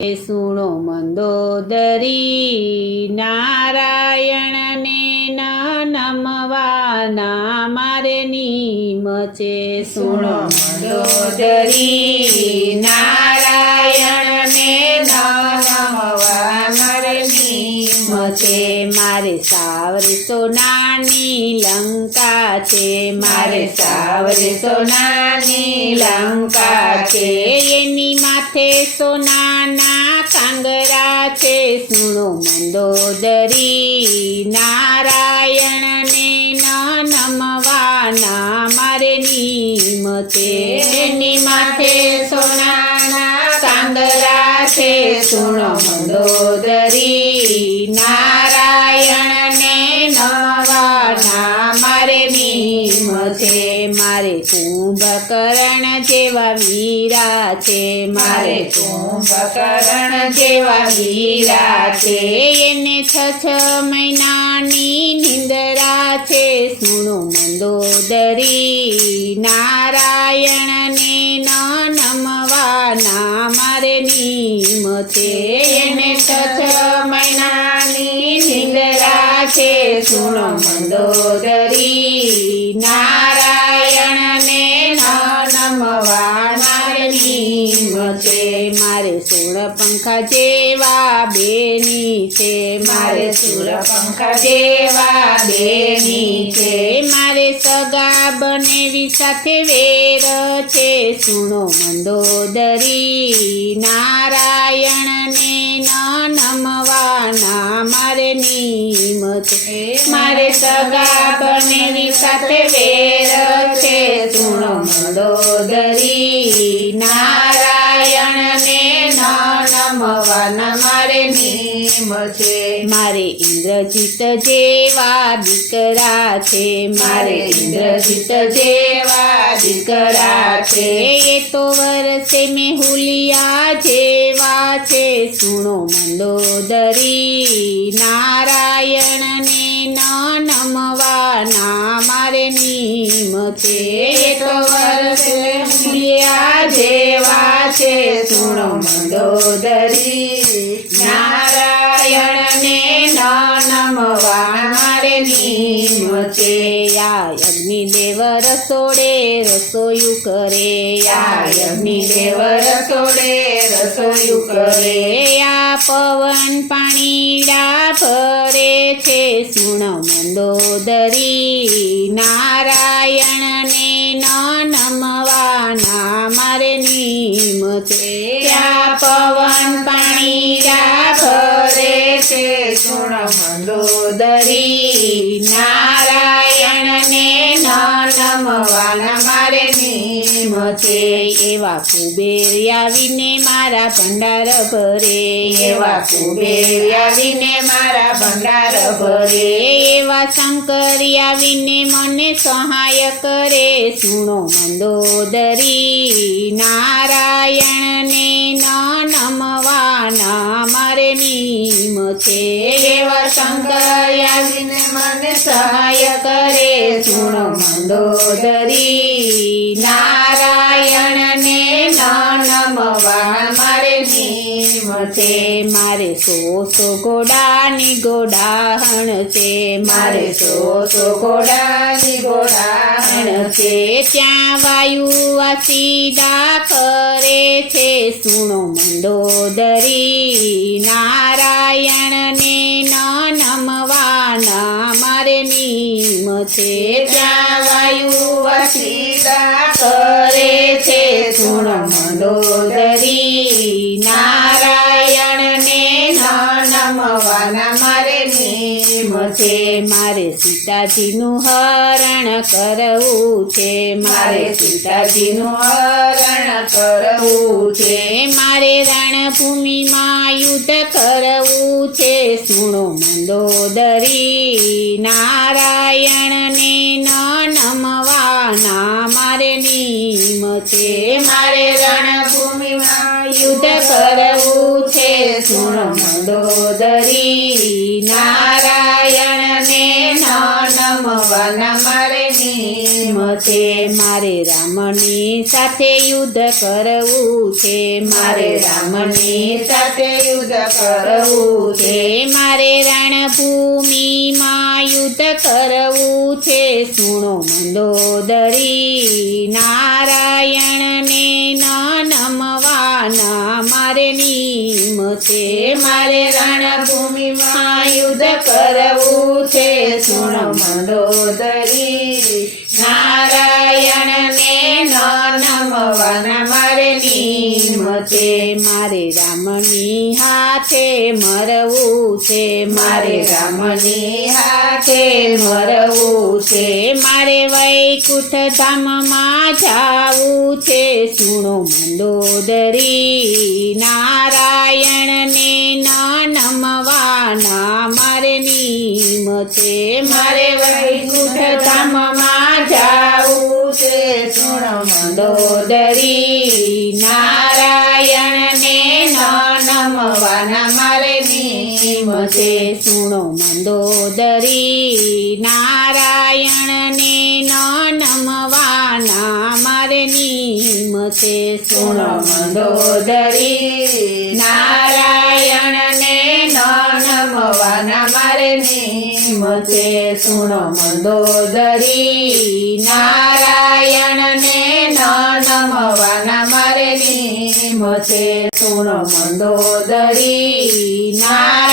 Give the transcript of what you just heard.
સુણો મંદોદરી નારાયણને ન નમવાના મારે નીમ છે. સુણો મંદોદરી નારાયણને ન નમવા મારે નીમ છે. મારે સાવરે સોનાની લંકા છે, મારે સાવરે સોનાની લંકા છે. એની માથે સોનાના કાંગરા છે. સુણો મંદોદરી નારાયણને ન નમવાના મારે નીમ છે. એની માથે સોનાના કાંગરા છે. સુણો મંદોદરી નારાયણને નમવાના મારે નીમ છે. મારે કુંભકર્ણ જેવા વીરા છે, મારે કુંભકર્ણ જેવા વીરા છે. એને 6 મહિનાની નિંદરા છે. સુણો મંદોદરી નારાયણને ન નમવાના મારે નીમ છે. એને 6 મહિનાની નિંદરા છે. સુણો મંદોદરી નારાયણને ન નમવા મારે નીમ છે. મારે સૂર્યપંખા જેવા બેની છે, મારે સૂર્યપંખા જેવા બેની છે. મારે સગા બનેવી સાથે વેર છે. સુણો મંદોદરી નારાયણને ન નમવાના મારે નીમ છે. મારે સગા બનેવી સાથે વેર છે. સુણો મંદોદરી નારાયણને ન નમવાના મારે નીમ છે. મારે ઇન્દ્રજીત જેવા દીકરા છે, મારે ઇન્દ્રજીત જેવા દીકરા છે. એ તો વરસે મેહુલિયા જેવા છે. સુણો મંદોદરી નારાયણને ન નમવાના મારે નીમ છે. એ તો વરસે મેહુલિયા જેવા છે. સુણો મંદોદરી નારાયણને ન નમવા મારે નીમ છે. આ અગ્નિદેવ રસોડે રસોયું કરે, આ અગ્નિદેવ રસોડે રસોયું કરે. આ પવન પાણીડા ભરે છે. સુણો મંદોદરી નારાયણને ન નમવાના મારે નીમ છે. આ પવન પાણીડા ભરે છે. સુણો મંદોદરી નારાયણને ન નમવાના મારે નીમ છે. એવા કુબેર આવીને મારા ભંડાર ભરે, એવા કુબેર આવીને મારા ભંડાર ભરે. એવા શંકર આવીને મને સહાય કરે. સુણો મંદોદરી નારાયણને ન નમવાના મારે નીમ છે. એવા શંકર આવીને મને સહાય કરે. સુણો મંદોદરી નારાયણને ન નમવાના મારે નીમ છે. મારે 100 ઘોડાની ઘોડાહણ છે, મારે 100 ઘોડાની ઘોડાહણ છે. ત્યાં વાયુ સીધા કરે છે. સુણો મંદોદરી નારાયણને ન નમવાના મારે નીમ છે. ત્યાં વાયુ સીધા કરે છે. સુણો મંદોદરી નારાયણને ન નમવાના મારે નીમ છે. મારે સીતાજીનું હરણ કરવું છે, મારે સીતાજીનું હરણ કરવું છે. મારે રણભૂમિમાં યુદ્ધ કરવું છે. સુણો મંદોદરી નારાયણને ન નમવાના મારે નીમ છે. મારે રણભૂમિમાં યુદ્ધ કરવું છે. સુણો મંદોદરી નારાયણને ન નમવાના મારે નીમ છે મારે રામની સાથે યુદ્ધ કરવું છે મારે રામની સાથે યુદ્ધ કરવું છે મારે રણભૂમિમાં યુદ્ધ કરવું છે સુણો મંદોદરી નારાયણને ન નમવાના મારે નિયમ છે મારે રણભૂમિમાં યુદ્ધ કરવું છે સુણો મંદોદરી નારાયણને ન નમવાના મારે નિયમ છે મારે રામની હાથે મરવું છે મારે રામની હાથે મરવું છે મારે વૈકુંઠ ધામમાં જાવું છે સુણો મંદોદરી નારાયણને ન નમવાના મારે નિયમ છે મારે વૈકુંઠ ધામમાં જાવું છે સુણો મંદોદરી નારાયણને ન નમવાના મારે નિયમ છે સુણો મંદોદરી નારાયણને ન નમવાના મારે નિયમ છે સુણો મંદોદરી નારાયણને ન નમવાના મારે નિયમ છે સુણો મંદોદરી નારાયણને ન નમવાના મારે નિયમ છે સુણો મંદોદરી નારાયણ